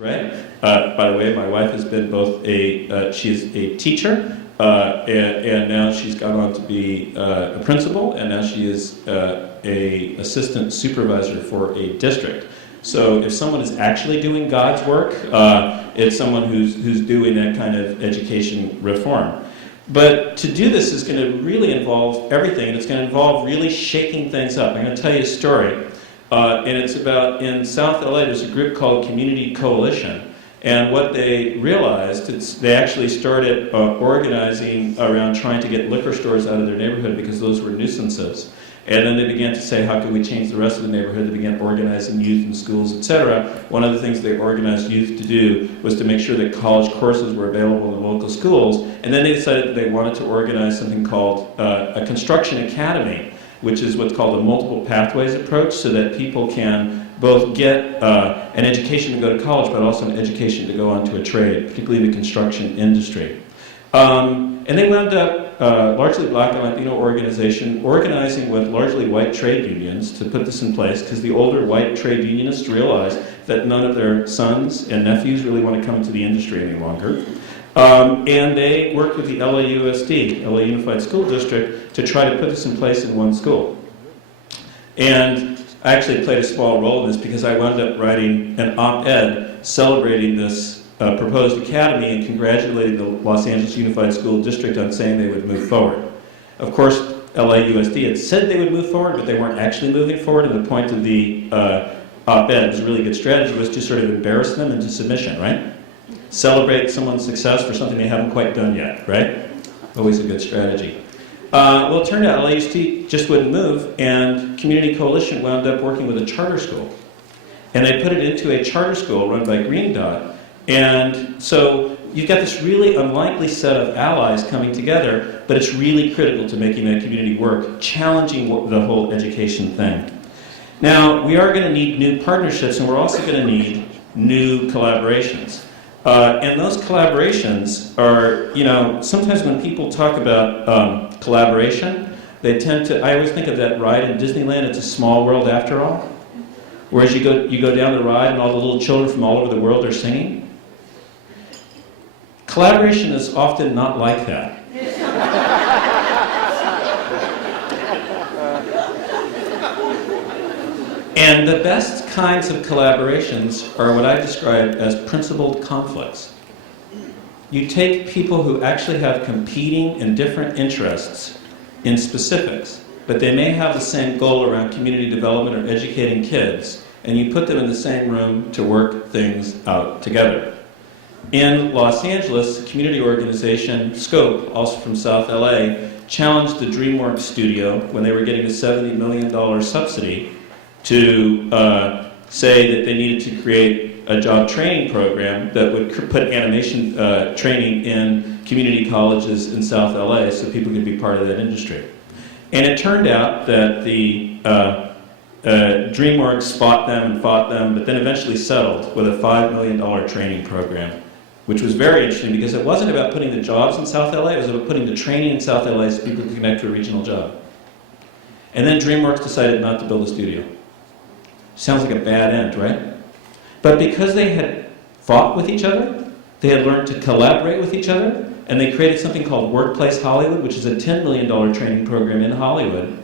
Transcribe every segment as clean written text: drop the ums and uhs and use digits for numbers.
right? By the way, my wife has been both she is a teacher, and now she's gone on to be a principal, and now she is a assistant supervisor for a district. So if someone is actually doing God's work, it's someone who's doing that kind of education reform. But to do this is going to really involve everything, and it's going to involve really shaking things up. I'm going to tell you a story, and it's about, in South LA, there's a group called Community Coalition, and what they realized, they actually started organizing around trying to get liquor stores out of their neighborhood because those were nuisances. And then they began to say, how can we change the rest of the neighborhood? They began organizing youth in schools, etc. One of the things they organized youth to do was to make sure that college courses were available in local schools. And then they decided that they wanted to organize something called a construction academy, which is what's called a multiple pathways approach, so that people can both get an education to go to college, but also an education to go on to a trade, particularly in the construction industry. And they wound up, largely black and Latino organization, organizing with largely white trade unions to put this in place, because the older white trade unionists realized that none of their sons and nephews really want to come into the industry any longer. And they worked with the LAUSD, LA Unified School District, to try to put this in place in one school. And I actually played a small role in this because I wound up writing an op-ed celebrating this proposed academy and congratulating the Los Angeles Unified School District on saying they would move forward. Of course, LAUSD had said they would move forward, but they weren't actually moving forward, and the point of the op-ed, was a really good strategy, was to sort of embarrass them into submission, right? Celebrate someone's success for something they haven't quite done yet, right? Always a good strategy. Well, it turned out LAUSD just wouldn't move, and Community Coalition wound up working with a charter school. And they put it into a charter school run by Green Dot. And so you've got this really unlikely set of allies coming together, but it's really critical to making that community work, challenging the whole education thing. Now, we are going to need new partnerships, and we're also going to need new collaborations. And those collaborations are, sometimes when people talk about collaboration, they tend to, I always think of that ride in Disneyland, It's a Small World After All. Whereas you go down the ride and all the little children from all over the world are singing. Collaboration is often not like that. And the best kinds of collaborations are what I describe as principled conflicts. You take people who actually have competing and different interests in specifics, but they may have the same goal around community development or educating kids, and you put them in the same room to work things out together. In Los Angeles, a community organization, Scope, also from South LA, challenged the DreamWorks studio when they were getting a $70 million subsidy to say that they needed to create a job training program that would put animation training in community colleges in South LA so people could be part of that industry. And it turned out that the DreamWorks fought them, but then eventually settled with a $5 million training program, which was very interesting because it wasn't about putting the jobs in South LA, it was about putting the training in South LA so people could connect to a regional job. And then DreamWorks decided not to build a studio. Sounds like a bad end, right? But because they had fought with each other, they had learned to collaborate with each other, and they created something called Workplace Hollywood, which is a $10 million training program in Hollywood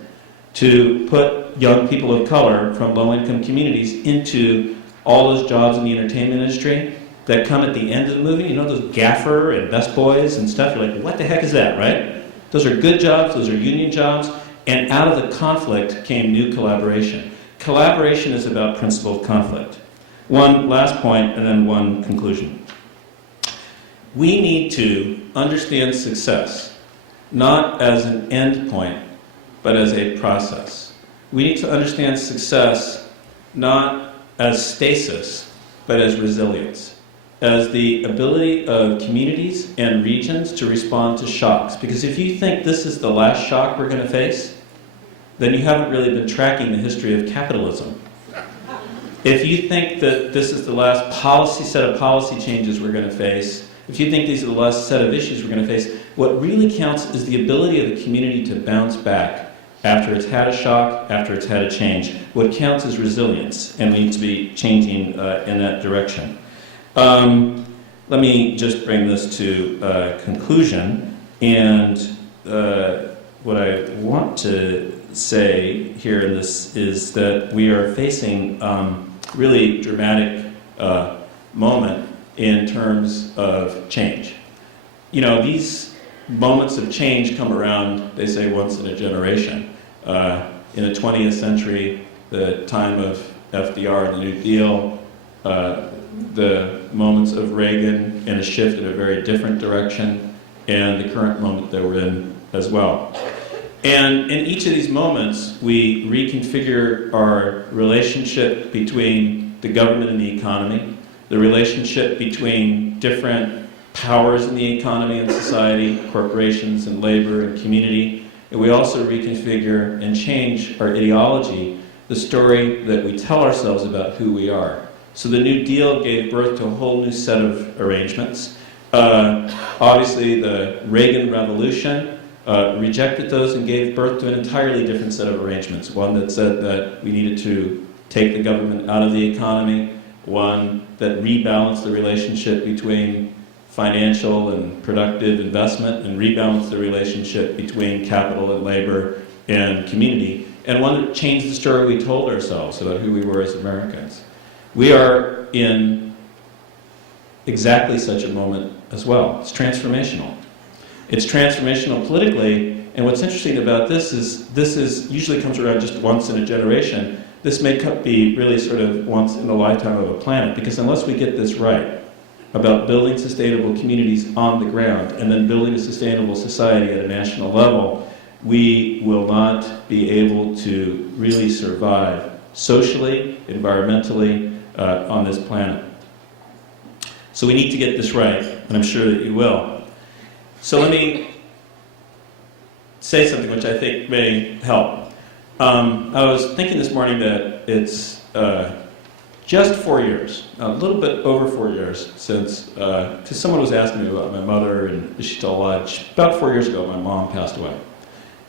to put young people of color from low-income communities into all those jobs in the entertainment industry that come at the end of the movie. You know, those gaffer and best boys and stuff. You're like, what the heck is that, right? Those are good jobs, those are union jobs, and out of the conflict came new collaboration. Collaboration is about principled conflict. One last point and then one conclusion. We need to understand success, not as an end point, but as a process. We need to understand success not as stasis, but as resilience, as the ability of communities and regions to respond to shocks. Because if you think this is the last shock we're going to face, then you haven't really been tracking the history of capitalism. If you think that this is the last set of policy changes we're going to face, if you think these are the last set of issues we're going to face, what really counts is the ability of the community to bounce back after it's had a shock, after it's had a change. What counts is resilience, and we need to be changing in that direction. Let me just bring this to conclusion, and what I want to say here in this is that we are facing really dramatic moment in terms of change. You know, these moments of change come around, they say, once in a generation. In the 20th century, the time of FDR and the New Deal, the moments of Reagan and a shift in a very different direction, and the current moment that we're in as well. And in each of these moments, we reconfigure our relationship between the government and the economy, the relationship between different powers in the economy and society, corporations and labor and community. And we also reconfigure and change our ideology, the story that we tell ourselves about who we are. So the New Deal gave birth to a whole new set of arrangements. Obviously, the Reagan Revolution rejected those and gave birth to an entirely different set of arrangements. One that said that we needed to take the government out of the economy, one that rebalanced the relationship between financial and productive investment and rebalanced the relationship between capital and labor and community, and one that changed the story we told ourselves about who we were as Americans. We are in exactly such a moment as well. It's transformational. It's transformational politically, and what's interesting about this is usually comes around just once in a generation. This may be really sort of once in the lifetime of a planet, because unless we get this right about building sustainable communities on the ground and then building a sustainable society at a national level, we will not be able to really survive socially, environmentally, on this planet. So we need to get this right, and I'm sure that you will. So let me say something which I think may help. I was thinking this morning that it's just 4 years, a little bit over 4 years since, because someone was asking me about my mother and is she still alive. About 4 years ago, my mom passed away.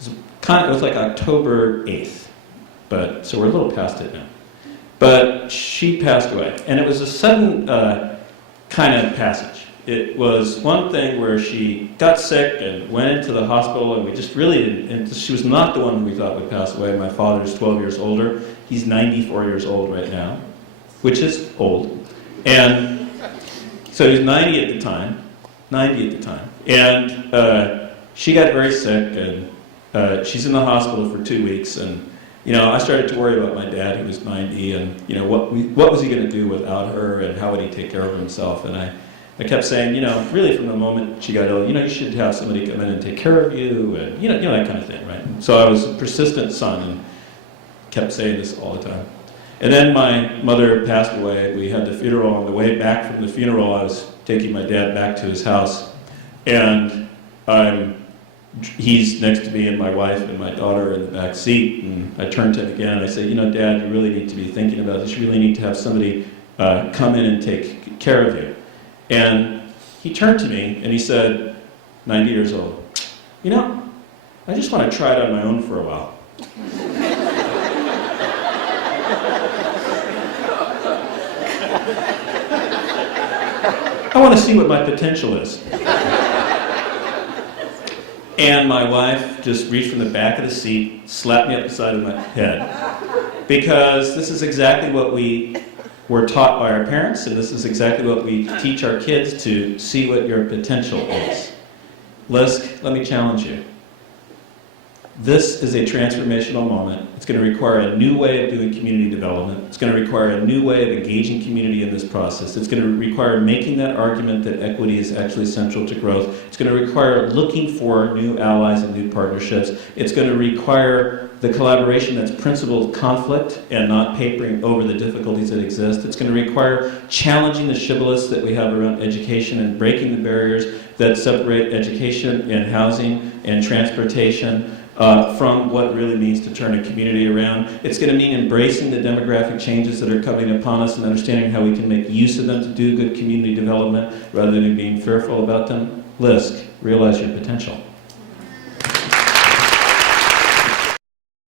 It was like October 8th, so we're a little past it now. But she passed away, and it was a sudden kind of passage. It was one thing where she got sick and went into the hospital, and we just really didn't, and she was not the one we thought would pass away. My father's 12 years older. He's 94 years old right now, which is old. And so he was 90 at the time, and she got very sick, and she's in the hospital for 2 weeks, and you know, I started to worry about my dad, who was 90, and you know, what was he going to do without her, and how would he take care of himself? And I kept saying, you know, really from the moment she got ill, you know, you should have somebody come in and take care of you, and you know that kind of thing, right? So I was a persistent son and kept saying this all the time. And then my mother passed away. We had the funeral. On the way back from the funeral, I was taking my dad back to his house, and he's next to me and my wife and my daughter in the back seat, and I turned to him again and I said, you know, Dad, you really need to be thinking about this. You really need to have somebody come in and take care of you. And he turned to me and he said, 90 years old, you know, I just want to try it on my own for a while. I want to see what my potential is. And my wife just reached from the back of the seat, slapped me up the side of my head. Because this is exactly what we were taught by our parents, and this is exactly what we teach our kids, to see what your potential is. LISC, let me challenge you. This is a transformational moment. It's going to require a new way of doing community development. It's going to require a new way of engaging community in this process. It's going to require making that argument that equity is actually central to growth. It's going to require looking for new allies and new partnerships. It's going to require the collaboration that's principled conflict and not papering over the difficulties that exist. It's going to require challenging the shibboleths that we have around education and breaking the barriers that separate education and housing and transportation from what really means to turn a community around. It's going to mean embracing the demographic changes that are coming upon us and understanding how we can make use of them to do good community development rather than being fearful about them. LISC, realize your potential.